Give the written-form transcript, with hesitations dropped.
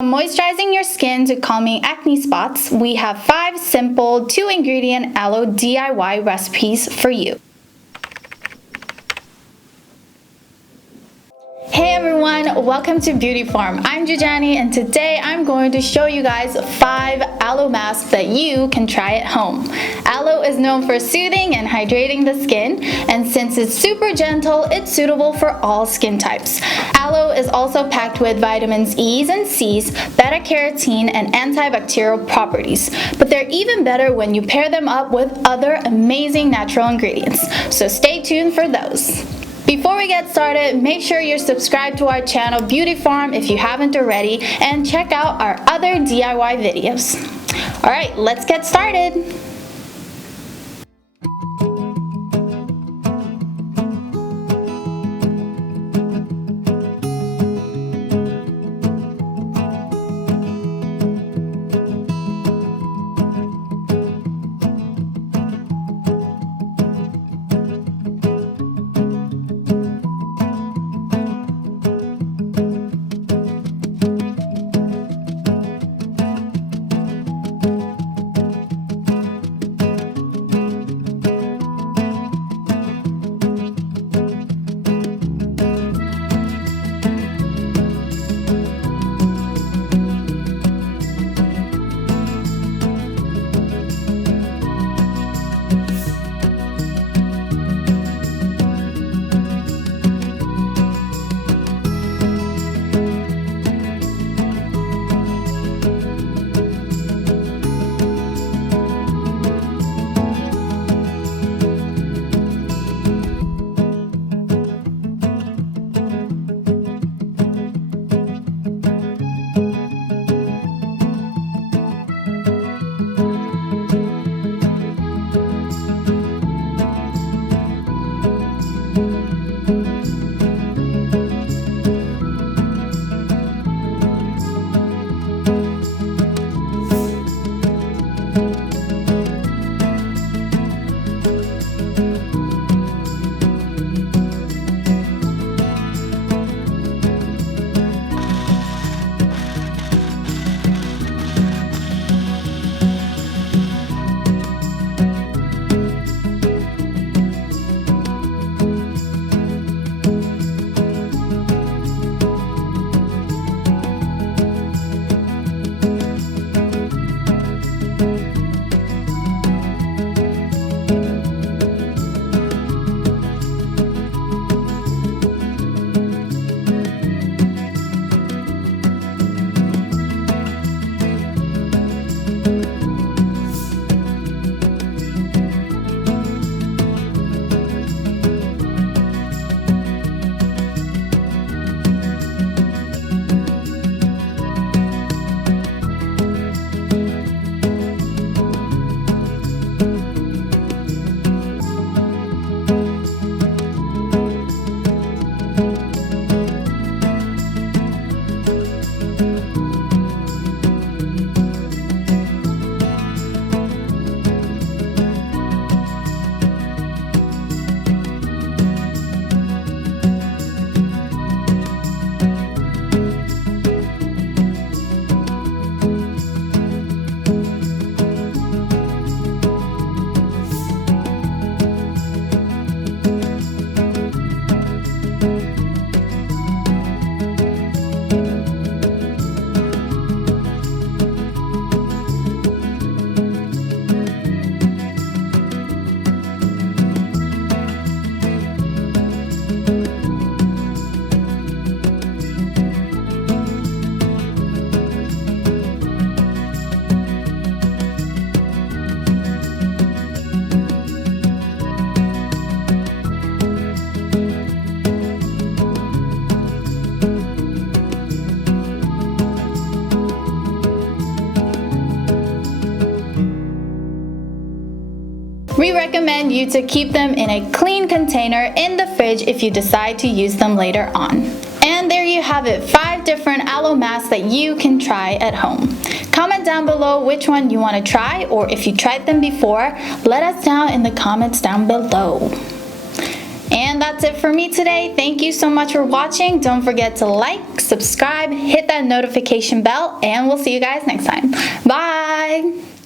Moisturizing your skin to calming acne spots, we have 5 simple 2-ingredient aloe DIY recipes for you. Hey everyone, welcome to Beauty Farm. I'm Jujani and today I'm going to show you guys 5 aloe masks that you can try at home. Aloe is known for soothing and hydrating the skin, and since it's super gentle, it's suitable for all skin types. Aloe is also packed with vitamins E and C's, beta-carotene, and antibacterial properties, but they're even better when you pair them up with other amazing natural ingredients, so stay tuned for those. Before we get started, make sure you're subscribed to our channel Beauty Farm if you haven't already, and check out our other DIY videos. Alright, let's get started! We recommend you to keep them in a clean container in the fridge if you decide to use them later on. And there you have it, 5 different aloe masks that you can try at home. Comment down below which one you want to try, or if you tried them before, let us know in the comments down below. And that's it for me today. Thank you so much for watching. Don't forget to like, subscribe, hit that notification bell, and we'll see you guys next time. Bye!